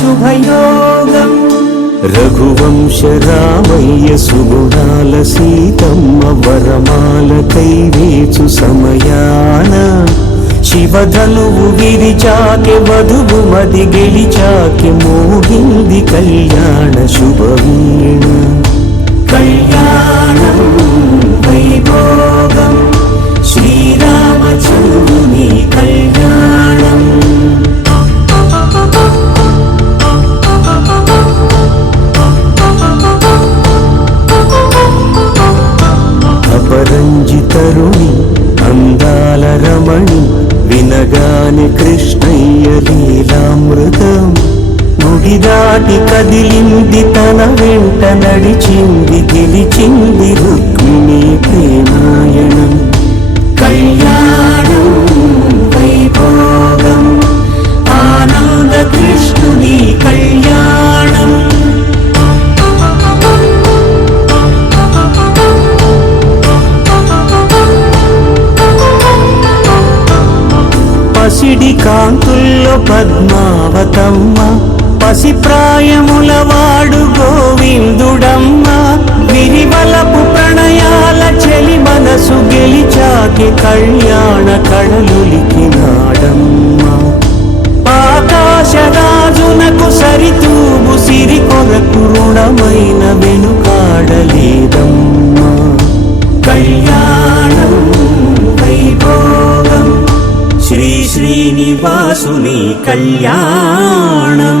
శుభయోగం. రఘువంశ రామయ్య సుగుణాల సీతమ్మ వరమాల కైవేచు సమయాన. శివధనువు విరిచాకె వధువు మది గెలిచాకె మోగింది కళ్యాణ శుభవీణ. కళ్యాణం వైభోగం. వెంట నడిచింది గెలిచింది రుక్మిణి ప్రేమాయణం. కళ్యాణం వైభోగం ఆనంద కృష్ణుని కళ్యాణం. పసిడి కాంతుల్లో పద్మావతమ్మ పసి ప్రాయముల వాడు గోవి గెలిచాకి కళ్యాణ కడలులికినాడమ్మ ఆకాశరాజునకు సరితూబు సిరి కొరకు రుణమైన వెనుకాడలేదమ్మా. కళ్యాణం వైభోగం శ్రీ శ్రీనివాసుని కళ్యాణం.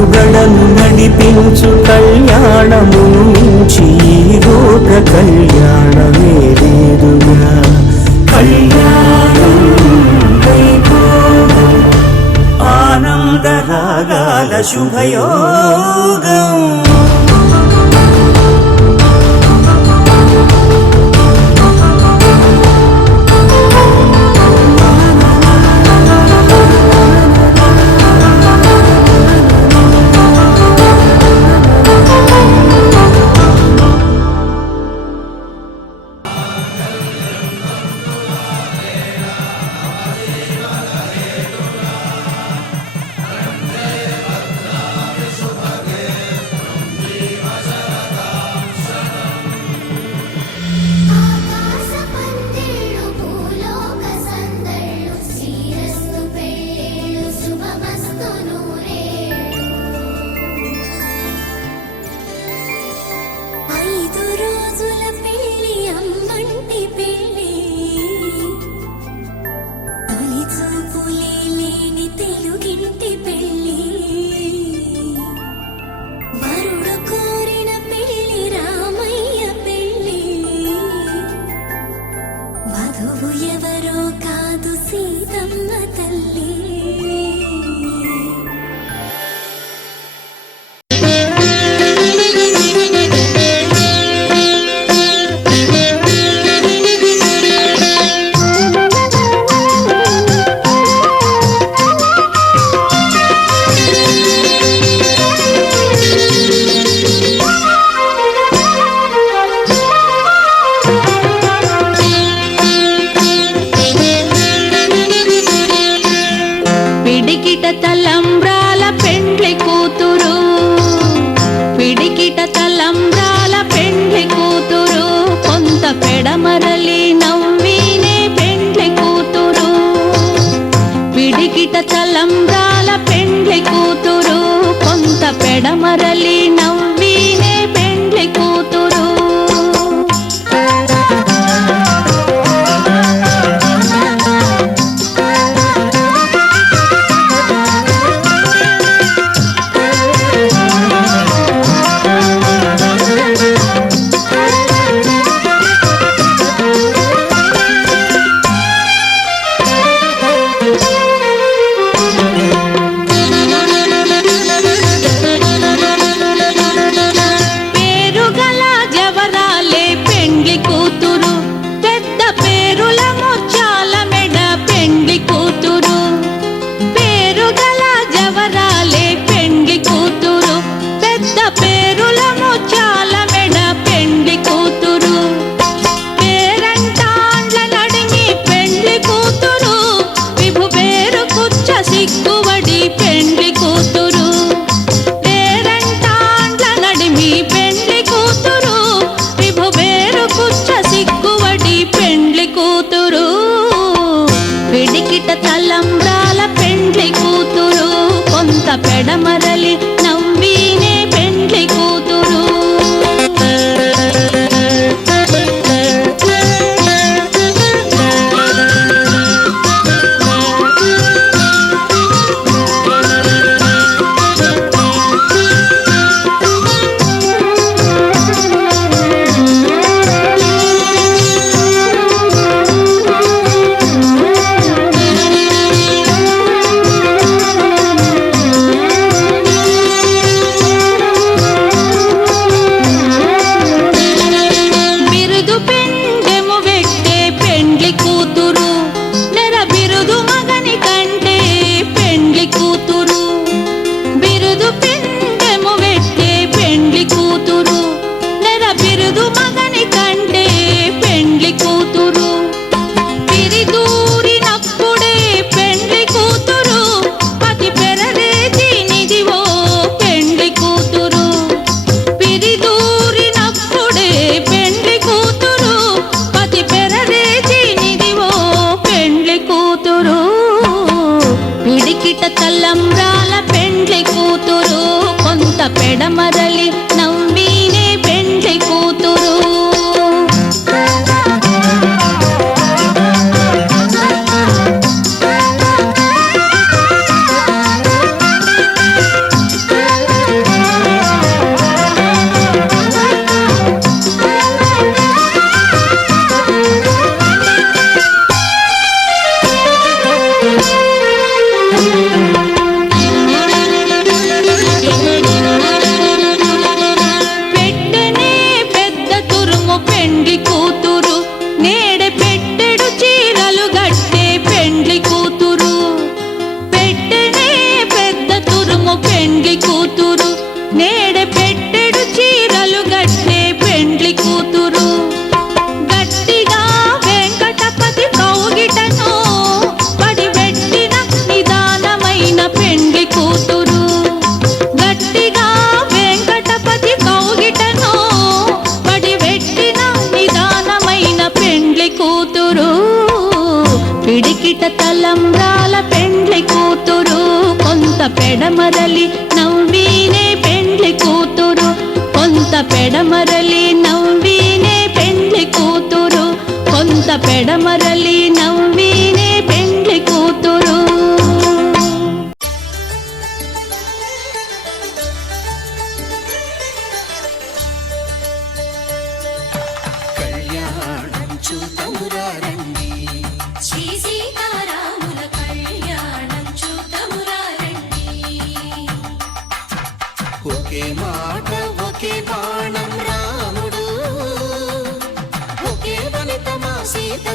మనుగడను నడిపించు కళ్యాణము నుంచి ఈ కళ్యాణమే లేదుగా. కళ్యాణం వైభోగం ఆనంద రాగాల శుభయోగం. కలంగాల పెండ్లి కూతురు కొంత పెడమరలి నవ్వినే కిరీట తలంబ్రాల పెండ్లి కూతురు కొంత పెడమరలి నవ్వీనే పెండ్లి కూతురు కొంత పెడమరలి నవ్వీనే పెండ్లి కూతురు కొంత పెడమరలి నవ్వు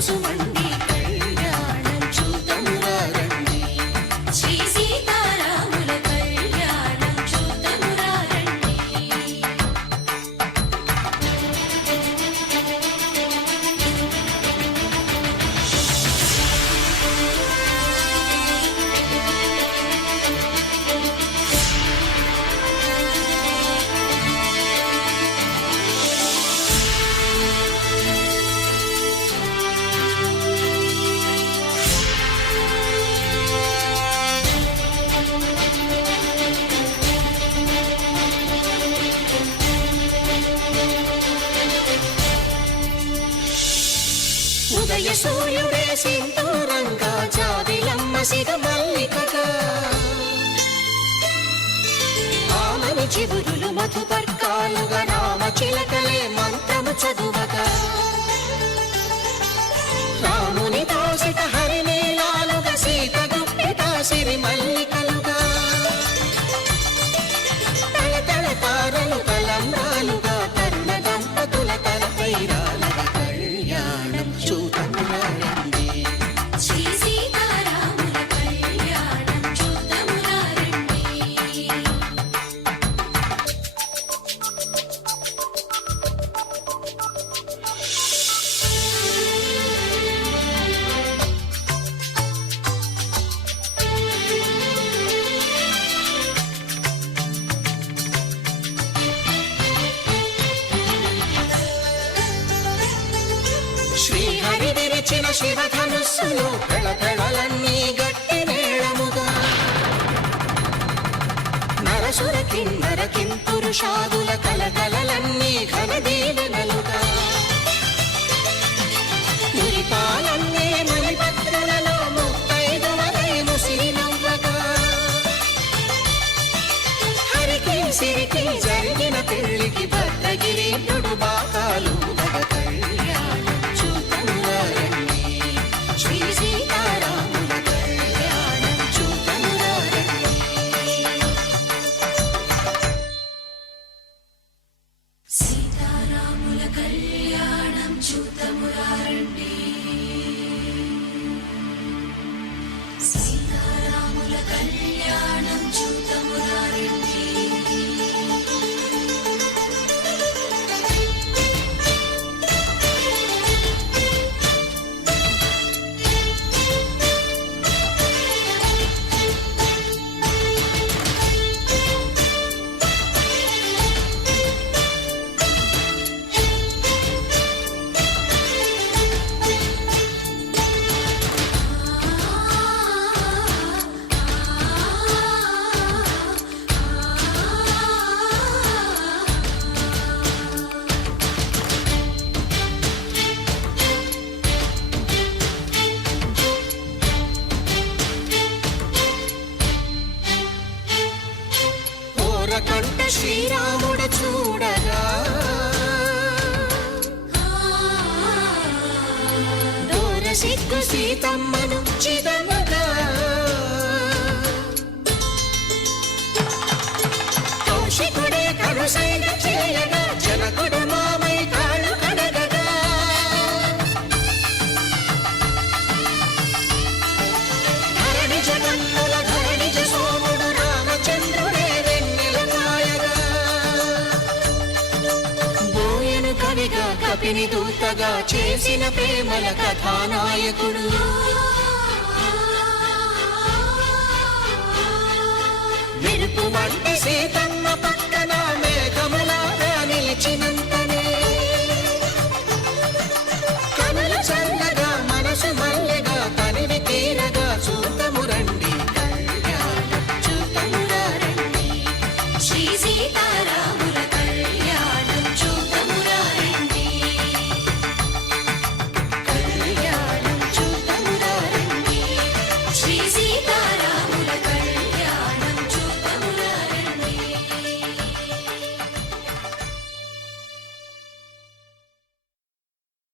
சுமன் చిగురులు మధుపర్కాలుగా రామ చిలకలే మంత్రము చదువక రాముని దోసిట హరినీలాలుగా సీత గుప్పిత సిరి మల్లికలుగా శివధనుస్సులు పెళపెళలన్నీ గట్టి మేళముగా నరసుర కిన్నర కింపురుషాదుల కలకలలన్నీ ఘన దీవెనలుగా. కంట శ్రీరాముడు చూడగా దూర సిగ్గు సీతమ్మను చిదమగా కౌశికుడే కనుసైన చేయగా జనకుడు మామ పాపిని దూతగా చేసిన ప్రేమల కథానాయకుడు. మెరుపు వంటి సీతమ్మ పక్క